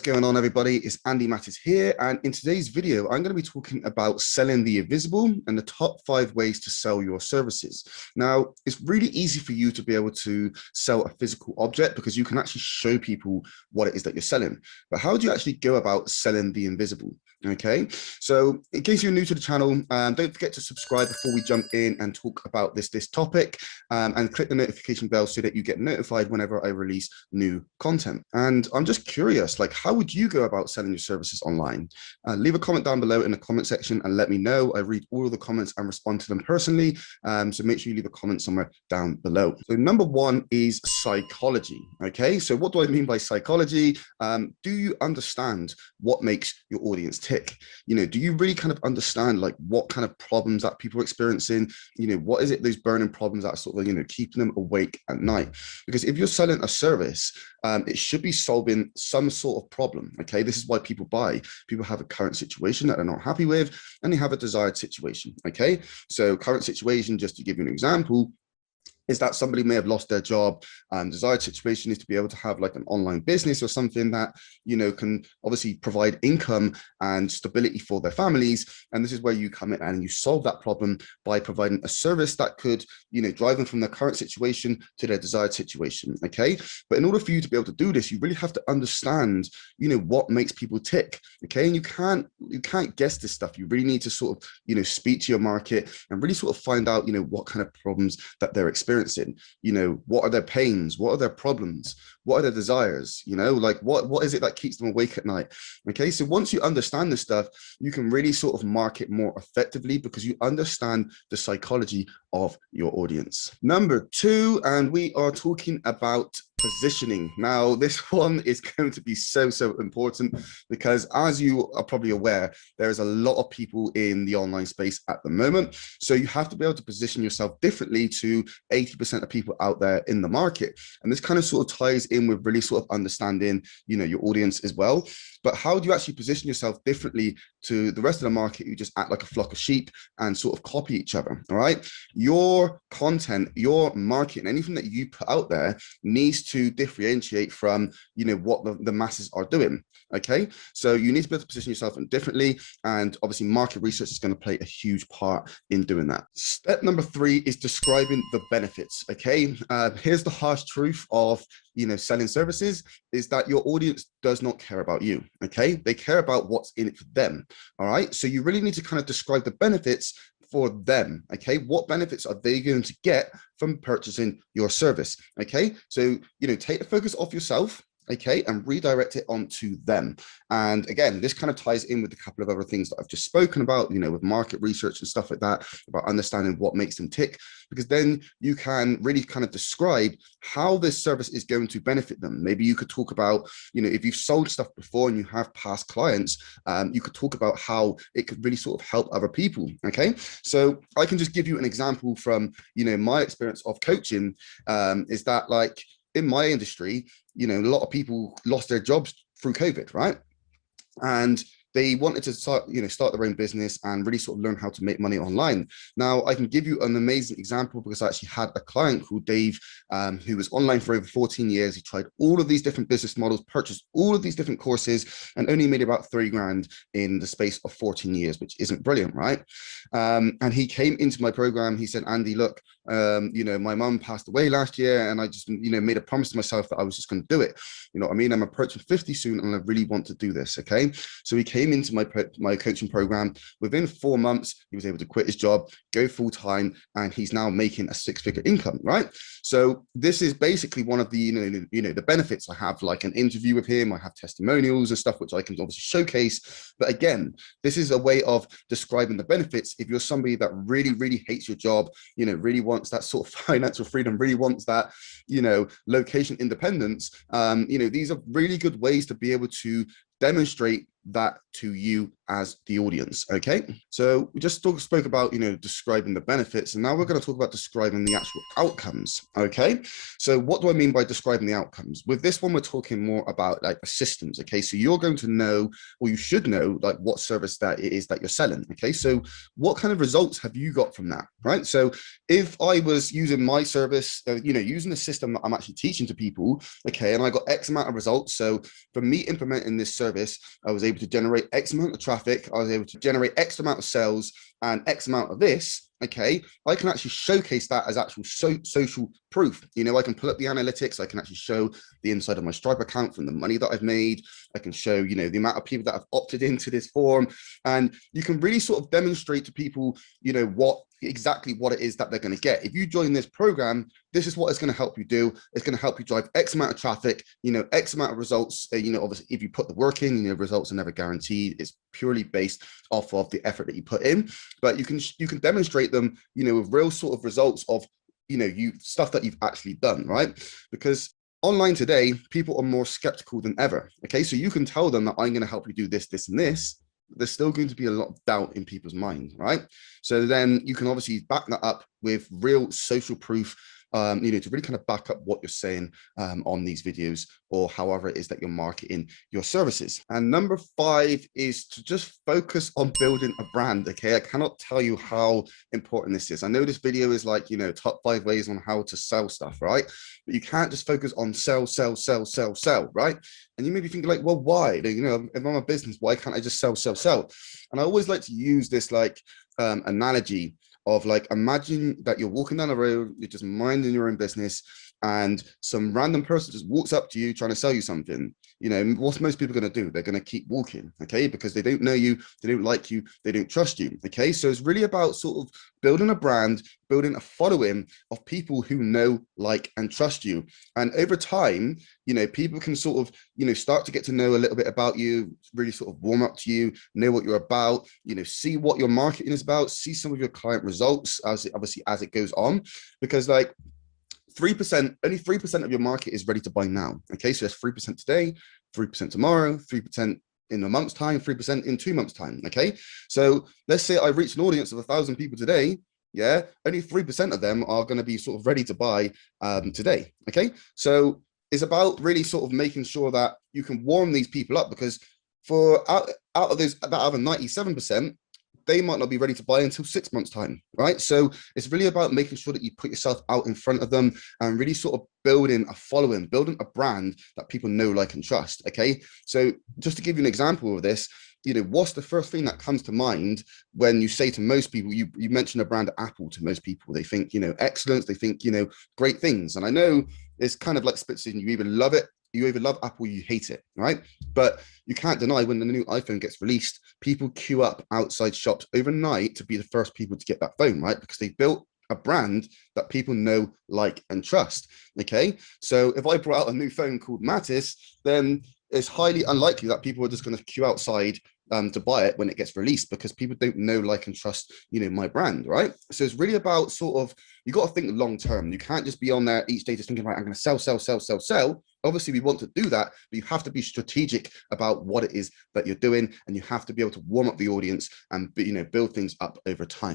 What's going on, everybody? It's Andy Mattis here, and in today's video I'm going to be talking about selling the invisible and the top 5 ways to sell your services. Now, it's really easy for you to be able to sell a physical object because you can actually show people what it is that you're selling. But how do you actually go about selling the invisible? Okay, so in case you're new to the channel, don't forget to subscribe before we jump in and talk about this topic, and click the notification bell so that you get notified whenever I release new content. And I'm just curious, like, how would you go about selling your services online? Leave a comment down below in the comment section and let me know. I read all of the comments and respond to them personally, so make sure you leave a comment somewhere down below. So number 1 is psychology. Okay, so what do I mean by psychology? Do you understand what makes your audience tick? You know, do you really kind of understand like what kind of problems that people are experiencing? You know, what is it, those burning problems that are sort of, you know, keeping them awake at night? Because if you're selling a service, it should be solving some sort of problem. Okay, this is why people buy. People have a current situation that they're not happy with, and they have a desired situation. Okay, so current situation, just to give you an example, is that somebody may have lost their job. Desired situation is to be able to have like an online business or something that, you know, can obviously provide income and stability for their families. And this is where you come in and you solve that problem by providing a service that could, you know, drive them from their current situation to their desired situation. Okay, but in order for you to be able to do this, you really have to understand, you know, what makes people tick. Okay, and you can't guess this stuff. You really need to sort of, you know, speak to your market and really sort of find out, you know, what kind of problems that they're experiencing. You know, what are their pains, what are their problems, what are their desires, you know, like what is it that keeps them awake at night? Okay, so once you understand this stuff, you can really sort of market more effectively because you understand the psychology of your audience. Number 2, and we are talking about positioning. Now, this one is going to be so important because, as you are probably aware, there is a lot of people in the online space at the moment. So you have to be able to position yourself differently to 80% of people out there in the market. And this kind of sort of ties in with really sort of understanding, you know, your audience as well. But how do you actually position yourself differently to the rest of the market who just act like a flock of sheep and sort of copy each other? All right, your content, your marketing, anything that you put out there needs to differentiate from, you know, what the masses are doing. Okay, so you need to be able to position yourself differently, and obviously market research is going to play a huge part in doing that. Step number 3 is describing the benefits. Okay, here's the harsh truth of, you know, selling services, is that your audience does not care about you. Okay, they care about what's in it for them. All right, so you really need to kind of describe the benefits for them. Okay, what benefits are they going to get from purchasing your service? Okay, so, you know, take the focus off yourself, okay, and redirect it onto them. And again, this kind of ties in with a couple of other things that I've just spoken about, you know, with market research and stuff like that, about understanding what makes them tick, because then you can really kind of describe how this service is going to benefit them. Maybe you could talk about, you know, if you've sold stuff before and you have past clients, you could talk about how it could really sort of help other people. Okay, so I can just give you an example from, you know, my experience of coaching, is that, like, in my industry, you know, a lot of people lost their jobs through COVID, right? And they wanted to start their own business and really sort of learn how to make money online. Now, I can give you an amazing example because I actually had a client called Dave, who was online for over 14 years. He tried all of these different business models, purchased all of these different courses, and only made about 30 grand in the space of 14 years, which isn't brilliant, right? And he came into my program. He said, Andy, look, you know, my mum passed away last year, and I just, you know, made a promise to myself that I was just going to do it. You know what I mean? I'm approaching 50 soon, and I really want to do this. Okay, so he came into my coaching program. Within 4 months, he was able to quit his job, go full time, and he's now making a 6-figure income. Right? So this is basically one of the you know the benefits. I have like an interview with him. I have testimonials and stuff which I can obviously showcase. But again, this is a way of describing the benefits. If you're somebody that really hates your job, you know, really wants that sort of financial freedom, really wants that, you know, location independence, you know, these are really good ways to be able to demonstrate that to you as the audience. Okay, so we just spoke about, describing the benefits, and now we're going to talk about describing the actual outcomes. Okay, so what do I mean by describing the outcomes? With this one, we're talking more about like the systems. Okay, so you're going to know, or you should know, like what service that it is that you're selling. Okay, so what kind of results have you got from that, right? So if I was using my service, using the system that I'm actually teaching to people, okay, and I got X amount of results. So for me implementing this service, I was able to generate X amount of traffic, I was able to generate X amount of sales and X amount of this, okay, I can actually showcase that as actual social proof. I can pull up the analytics, I can actually show the inside of my Stripe account from the money that I've made, I can show, the amount of people that have opted into this form, and you can really sort of demonstrate to people, exactly what it is that they're going to get. If you join this program, this is what it's going to help you do. It's going to help you drive X amount of traffic, X amount of results. Obviously, if you put the work in, results are never guaranteed. It's purely based off of the effort that you put in. But you can demonstrate them, with real sort of results of, stuff that you've actually done, right? Because online today, people are more skeptical than ever. Okay, so you can tell them that I'm going to help you do this, this, and this. There's still going to be a lot of doubt in people's mind, right? So then you can obviously back that up with real social proof, to really kind of back up what you're saying on these videos, or however it is that you're marketing your services. And number 5 is to just focus on building a brand. Okay, I cannot tell you how important this is. I know this video is like, top 5 ways on how to sell stuff, right? But you can't just focus on sell, right? And you may be thinking like, well, why? If I'm a business, why can't I just sell? And I always like to use this like analogy of like, imagine that you're walking down the road, you're just minding your own business, and some random person just walks up to you trying to sell you something. What's most people going to do? They're going to keep walking, okay? Because they don't know you, they don't like you, they don't trust you, okay? So it's really about sort of building a brand, building a following of people who know, like, and trust you. And over time, people can sort of, start to get to know a little bit about you, really sort of warm up to you, know what you're about, see what your marketing is about, see some of your client results as it goes on, because like, 3%, only 3% of your market is ready to buy now. Okay, so there's 3% today, 3% tomorrow, 3% in a month's time, 3% in 2 months' time. Okay, so let's say I reach an audience of 1,000 people today. Yeah, only 3% of them are going to be sort of ready to buy today. Okay, so it's about really sort of making sure that you can warm these people up, because for out of those, that other 97%, they might not be ready to buy until 6 months' time, right? So it's really about making sure that you put yourself out in front of them and really sort of building a following, building a brand that people know, like, and trust. Okay, so just to give you an example of this, what's the first thing that comes to mind when you say to most people, you mention a brand Apple to most people? They think, excellence, they think, great things. And I know it's kind of like split decision. You either love it, you either love Apple, you hate it, right? But you can't deny when the new iPhone gets released, people queue up outside shops overnight to be the first people to get that phone, right? Because they built a brand that people know, like, and trust. Okay, so if I brought out a new phone called Mattis, then it's highly unlikely that people are just going to queue outside to buy it when it gets released, because people don't know, like, and trust, my brand, right? So it's really about sort of, you got to think long term. You can't just be on there each day just thinking, right, I'm going to sell. Obviously, we want to do that, but you have to be strategic about what it is that you're doing, and you have to be able to warm up the audience and build things up over time.